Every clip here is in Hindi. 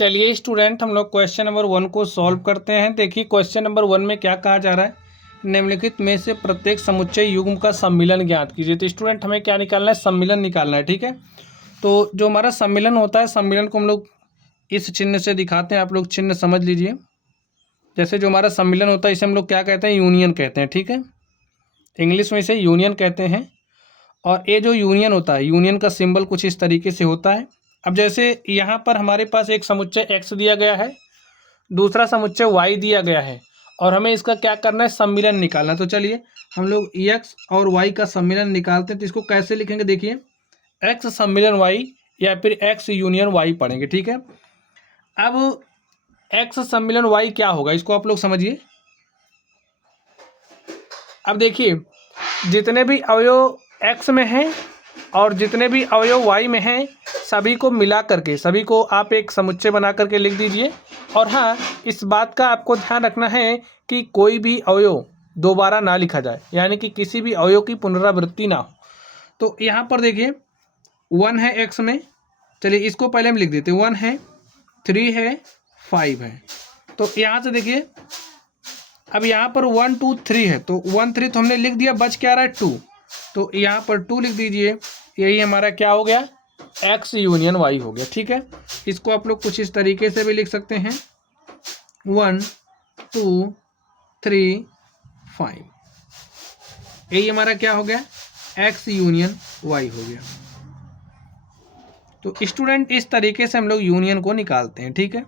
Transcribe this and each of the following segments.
चलिए स्टूडेंट, हम लोग क्वेश्चन नंबर 1 को सॉल्व करते हैं। देखिए क्वेश्चन नंबर 1 में क्या कहा जा रहा है, निम्नलिखित में से प्रत्येक समुच्चय युग्म का सम्मिलन ज्ञात कीजिए। तो स्टूडेंट हमें क्या निकालना है, सम्मिलन निकालना है। ठीक है, तो जो हमारा सम्मिलन होता है, सम्मिलन को हम लोग इस चिन्ह से दिखाते हैं, आप लोग चिन्ह समझ लीजिए। जैसे जो हमारा सम्मिलन होता है इसे हम लोग क्या कहते हैं, यूनियन कहते हैं। ठीक है, इंग्लिश में इसे यूनियन कहते हैं। और ये जो यूनियन होता है, यूनियन का सिंबल कुछ इस तरीके से होता है। अब जैसे यहाँ पर हमारे पास एक समुच्चय x दिया गया है, दूसरा समुच्चय y दिया गया है, और हमें इसका क्या करना है, सम्मिलन निकालना है। तो चलिए हम लोग x और y का सम्मिलन निकालते हैं। तो इसको कैसे लिखेंगे, देखिए x सम्मिलन y या फिर x यूनियन y पढ़ेंगे। ठीक है, अब x सम्मिलन y क्या होगा, इसको आप लोग समझिए। अब देखिए जितने भी अवयव x में हैं और जितने भी अवयव y में हैं, सभी को मिला करके, सभी को आप एक समुच्चय बना करके लिख दीजिए। और हाँ, इस बात का आपको ध्यान रखना है कि कोई भी अवयव दोबारा ना लिखा जाए, यानी कि किसी भी अवयव की पुनरावृत्ति ना हो। तो यहाँ पर देखिए 1 है x में, चलिए इसको पहले हम लिख देते हैं। 1 है, 3 है, 5 है। तो यहाँ से देखिए अब यहाँ पर 1 2 3 है, तो 1 3 तो हमने लिख दिया, बच क्या रहा है 2। तो यहाँ पर 2 लिख दीजिए। यही हमारा क्या हो गया, x यूनियन y हो गया। ठीक है, इसको आप लोग कुछ इस तरीके से भी लिख सकते हैं, 1 2 3 5। यही हमारा क्या हो गया, x यूनियन y हो गया। तो स्टूडेंट इस तरीके से हम लोग यूनियन को निकालते हैं। ठीक है,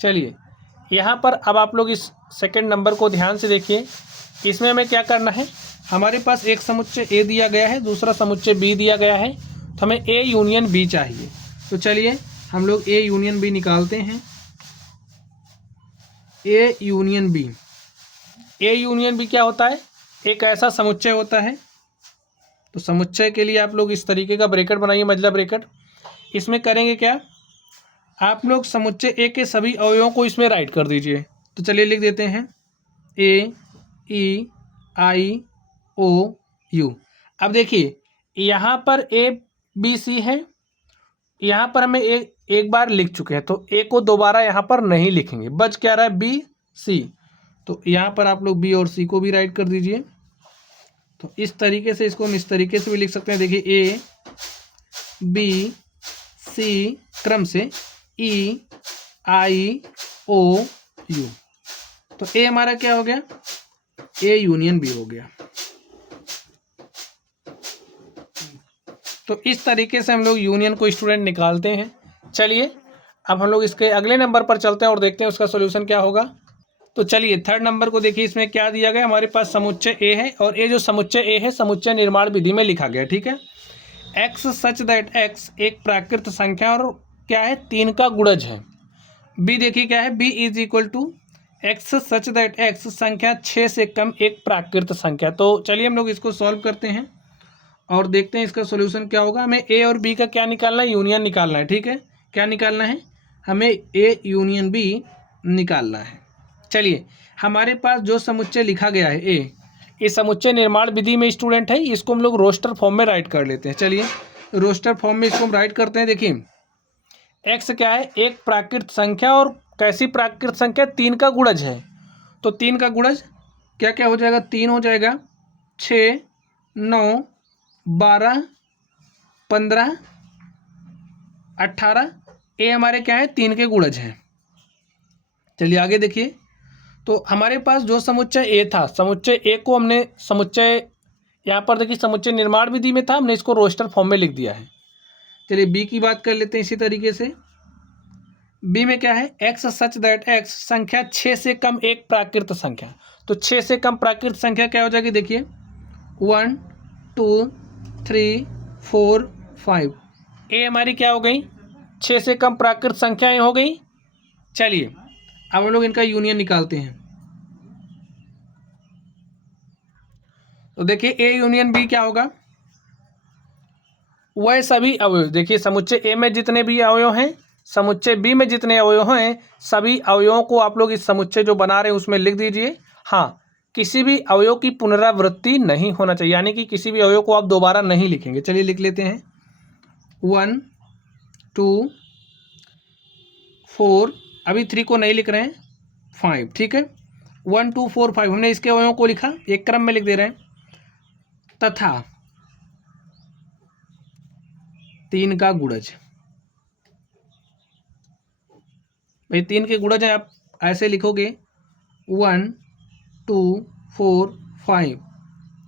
चलिए यहाँ पर अब आप लोग इस सेकंड नंबर को ध्यान से देखिए। इसमें हमें क्या करना है, हमारे पास एक समुच्चय A दिया गया है, दूसरा समुच्चय B दिया गया है, तो हमें A यूनियन B चाहिए। तो चलिए हम लोग A यूनियन B निकालते हैं। A union B, A union B क्या होता है, एक ऐसा समुच्चय होता है। तो समुच्चय के लिए आप लोग इस तरीके का ब्रैकेट बनाइए, मतलब ब्रैकेट। इसमें करेंगे क्या, आप लोग समुच्चय A के सभी अवयवों को इसमें राइट कर दीजिए। तो चलिए लिख देते हैं A E I O U। अब देखिए यहाँ पर A B C है, यहाँ पर हमें एक बार लिख चुके हैं, तो A को दोबारा यहाँ पर नहीं लिखेंगे, बच क्या रहा है B C। तो यहाँ पर आप लोग B और C को भी राइट कर दीजिए। तो इस तरीके से इसको हम इस तरीके से भी लिख सकते हैं। देखिए A B C क्रम से E I O U। तो A हमारा क्या हो गया, A यूनियन B हो गया। तो इस तरीके से हम लोग यूनियन को स्टूडेंट निकालते हैं। चलिए अब हम लोग इसके अगले नंबर पर चलते हैं और देखते हैं उसका सोल्यूशन क्या होगा। तो चलिए थर्ड नंबर को देखिए, इसमें क्या दिया गया, हमारे पास समुच्चय A है, और ये जो समुच्चय A है समुच्चय निर्माण विधि में लिखा गया। ठीक है, x सच दैट x एक प्राकृत संख्या और क्या है, 3 का गुणज है। B देखिए क्या है, B is equal to x such that x संख्या 6 से कम एक प्राकृत संख्या। तो चलिए हम लोग इसको सॉल्व करते हैं और देखते हैं इसका सॉल्यूशन क्या होगा। हमें A और B का क्या निकालना है, यूनियन निकालना है। ठीक है, क्या निकालना है, हमें A यूनियन B निकालना है। चलिए हमारे पास जो समुच्चय लिखा गया है A, ये समुच्चय निर्माण विधि में स्टूडेंट है, इसको हम लोग रोस्टर फॉर्म में राइट कर लेते हैं। चलिए रोस्टर फॉर्म में इसको हम राइट करते हैं। देखिए x क्या है, एक प्राकृत संख्या, और कैसी प्राकृत संख्या, 3 का गुणज है। तो 3 का गुणज क्या क्या हो जाएगा, 3 हो जाएगा, 6 9 12 15 18। ए हमारे क्या है, 3 के गुणज हैं। चलिए आगे देखिए, तो हमारे पास जो समुच्चय ए था, समुच्चय ए को हमने समुच्चय यहाँ पर देखिए समुच्चय निर्माण विधि में था, हमने इसको रोस्टर फॉर्म में लिख दिया है। चलिए बी की बात कर लेते हैं इसी तरीके से। बी में क्या है, x सच दैट x संख्या 6 से कम एक प्राकृत संख्या। तो 6 से कम प्राकृत संख्या क्या हो जाएगी, देखिए 1 2 3 4 5। ए हमारी क्या हो गई, 6 से कम प्राकृत संख्याएं हो गई। चलिए अब हम लोग इनका यूनियन निकालते हैं। तो देखिए ए यूनियन बी क्या होगा, वह सभी अवयव, देखिए समुच्चय ए में जितने भी अवयव हैं, समुच्चय बी में जितने अवयव हैं, सभी अवयवों को आप लोग इस समुच्चय जो बना रहे हैं उसमें लिख दीजिए। हाँ, किसी भी अवयव की पुनरावृत्ति नहीं होना चाहिए, यानी कि किसी भी अवयव को आप दोबारा नहीं लिखेंगे। चलिए लिख लेते हैं, 1 2 4, अभी 3 को नहीं लिख रहे हैं, 5, ठीक है। 1 2 4 5 हमने इसके अवयवों को लिखा, एक क्रम में लिख दे रहे हैं। तथा 3 का गुणज, भाई 3 के गुणज हैं, आप ऐसे लिखोगे 1 2 4 5,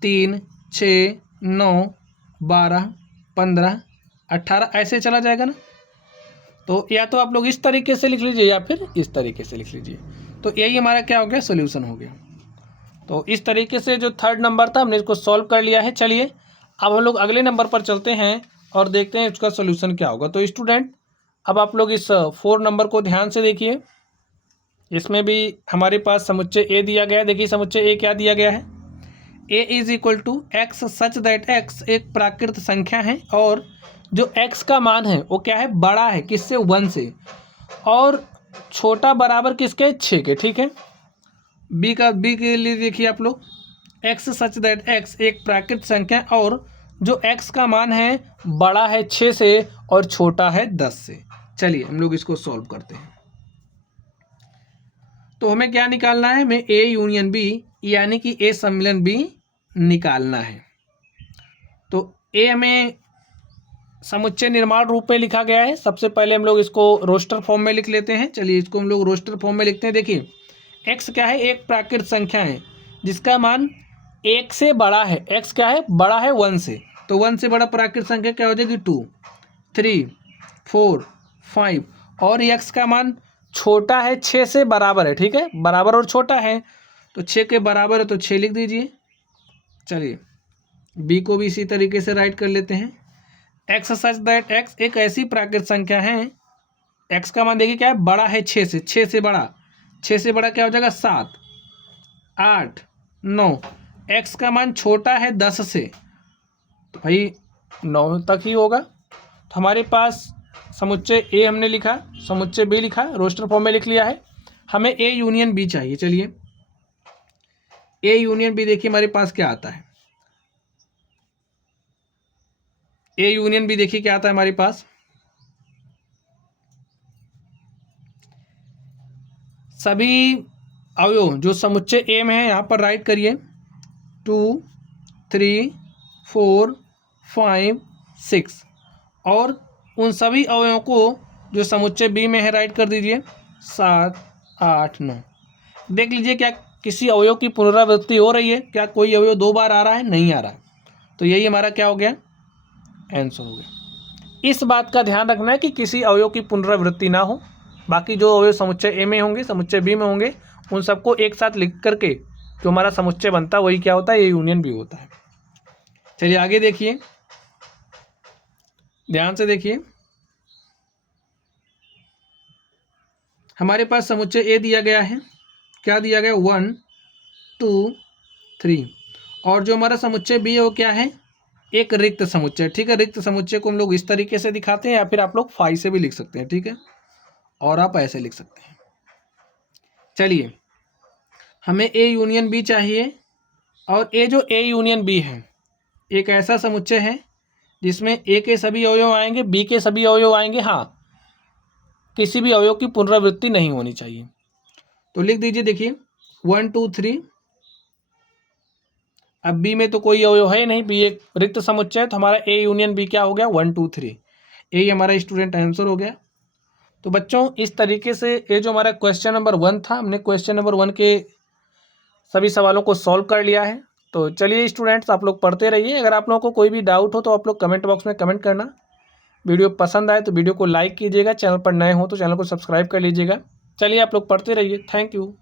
3 6 9 12 15 18, ऐसे चला जाएगा ना। तो या तो आप लोग इस तरीके से लिख लीजिए या फिर इस तरीके से लिख लीजिए। तो यही हमारा क्या हो गया, सोल्यूशन हो गया। तो इस तरीके से जो थर्ड नंबर था हमने इसको सॉल्व कर लिया है। चलिए अब हम लोग अगले नंबर पर चलते हैं और देखते हैं उसका सोल्यूशन क्या होगा। तो स्टूडेंट अब आप लोग इस 4 नंबर को ध्यान से देखिए। इसमें भी हमारे पास समुच्चय ए दिया गया है। देखिए समुच्चय ए क्या दिया गया है, a is equal to x such that x एक प्राकृत संख्या है और जो x का मान है वो क्या है, बड़ा है किससे, 1 से, और छोटा बराबर किसके, 6 के, ठीक है। बी के लिए देखिए आप लोग, x सच दैट x एक प्राकृत संख्या और जो x का मान है बड़ा है 6 से और छोटा है 10 से। चलिए हम लोग इसको सॉल्व करते हैं। तो हमें क्या निकालना है, हमें A यूनियन B यानी कि A सम्मिलन B निकालना है। तो A हमें समुच्चय निर्माण रूप में लिखा गया है। सबसे पहले हम लोग इसको रोस्टर फॉर्म में लिख लेते हैं। चलिए इसको हम लोग रोस्टर फॉर्म में लिखते हैं। देखिए x क्या है, एक प्राकृत संख्या है जिसका मान 1 से बड़ा है। x क्या है, बड़ा है 1 से, तो 1 से बड़ा प्राकृत संख्या क्या हो जाएगी, 2 3 4 5, और x का मान छोटा है 6 से, बराबर है, ठीक है, बराबर और छोटा है, तो 6 के बराबर है तो 6 लिख दीजिए। चलिए b को भी इसी तरीके से राइट कर लेते हैं। x सच दैट x एक ऐसी प्राकृत संख्या है, x का मान देखिए क्या है, बड़ा है 6 से, 6 से बड़ा, 6 से बड़ा क्या हो जाएगा, 7 8 9, x का मान छोटा है 10 से, तो भाई 9 तक ही होगा। तो हमारे पास समुच्चय A हमने लिखा, समुच्चय B लिखा, रोस्टर फॉर्म में लिख लिया है। हमें A यूनियन B चाहिए। चलिए A यूनियन B देखिए हमारे पास क्या आता है, ए यूनियन भी देखिए क्या आता है हमारे पास, सभी अवयव जो समुच्चय ए में है यहाँ पर राइट करिए, 2 3 4 5 6, और उन सभी अवयवों को जो समुच्चय बी में है राइट कर दीजिए, 7 8 9। देख लीजिए क्या किसी अवयव की पुनरावृत्ति हो रही है, क्या कोई अवयव 2 बार आ रहा है, नहीं आ रहा है, तो यही हमारा क्या हो गया, आंसर हो गया। इस बात का ध्यान रखना है कि किसी अवयव की पुनरावृत्ति ना हो। बाकी जो अवयव समुच्चय ए में होंगे, समुच्चय बी में होंगे, उन सबको एक साथ लिख करके जो हमारा समुच्चय बनता है वही क्या होता है, ए यूनियन बी होता है। चलिए आगे देखिए, ध्यान से देखिए, हमारे पास समुच्चय ए दिया गया है, क्या दिया गया, 1 2 3, और जो हमारा समुच्चय बी है वो क्या है, एक रिक्त समुच्चय, ठीक है। रिक्त समुच्चय को हम लोग इस तरीके से दिखाते हैं या फिर आप लोग फाई से भी लिख सकते हैं, ठीक है, और आप ऐसे लिख सकते हैं। चलिए हमें ए यूनियन बी चाहिए, और ए जो ए यूनियन बी है एक ऐसा समुच्चय है जिसमें ए के सभी अवयव आएंगे, बी के सभी अवयव आएंगे, हाँ किसी भी अवयव की पुनरावृत्ति नहीं होनी चाहिए। तो लिख दीजिए, देखिए 1 2 3, अब बी में तो कोई अवयव है नहीं, बी एक रिक्त समुच्चय है, तो हमारा ए यूनियन बी क्या हो गया, 1 2 3, यही हमारा स्टूडेंट आंसर हो गया। तो बच्चों इस तरीके से ये जो हमारा क्वेश्चन नंबर 1 था, हमने क्वेश्चन नंबर 1 के सभी सवालों को सॉल्व कर लिया है। तो चलिए स्टूडेंट्स आप लोग पढ़ते रहिए। अगर आप लोगों को कोई भी डाउट हो तो आप लोग कमेंट बॉक्स में कमेंट करना। वीडियो पसंद आए तो वीडियो को लाइक कीजिएगा, चैनल पर नए हो तो चैनल को सब्सक्राइब कर लीजिएगा। चलिए आप लोग पढ़ते रहिए, थैंक यू।